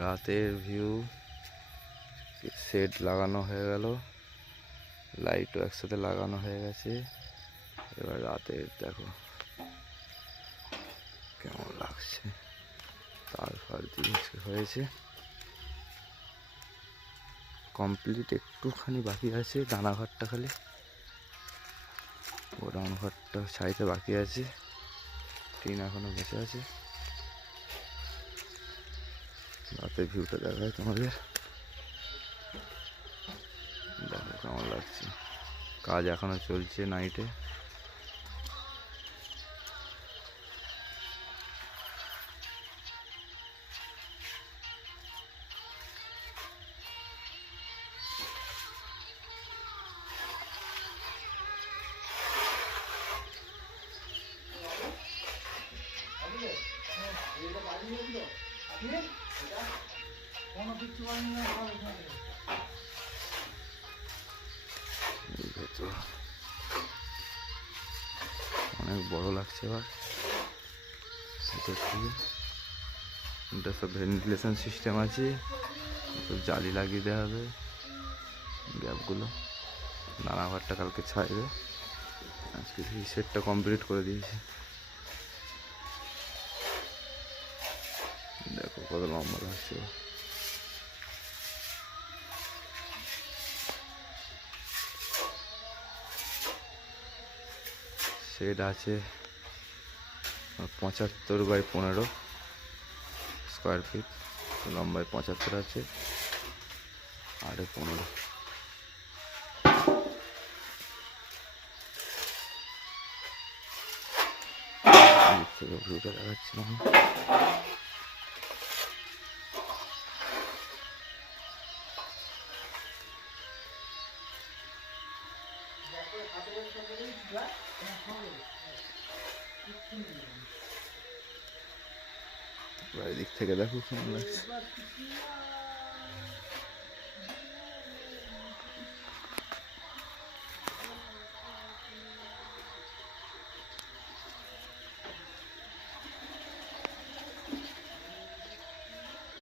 রাতের view. Shade লাগানো হয়ে গেল, লাইটও একসাথে লাগানো হয়ে গেছে। এবার রাতের দেখো কেমন লাগছে, তার ফার দিয়ে হয়েছে কমপ্লিট। একটুখানি বাকি আছে, দানা ঘরটা খালি, গোডাউন ঘরটা ছাইতে বাকি আছে, টিন এখনো বেঁচে আছে। রাতের ভিউটা দেখায় তোমাদের, দেখো কেমন লাগছে। কাজ এখনো চলছে নাইটে। অনেক বড় লাগছে। এবার এটা সব ভেন্টিলেশন সিস্টেম আছে, সব জালি লাগিয়ে দেওয়া হবে গ্যাপগুলো। রান্নাঘরটা কালকে ছাড়বে, আজকে সেই সেটটা কমপ্লিট করে দিয়েছি। দেখো কত লম্বা লাগছে। শেড আছে 75x15 স্কোয়ার ফিট, লম্বায় 75 আছে, আর 15। ভিউটা দেখাচ্ছিলাম। এদিক থেকে দেখো কেমন লাগছে।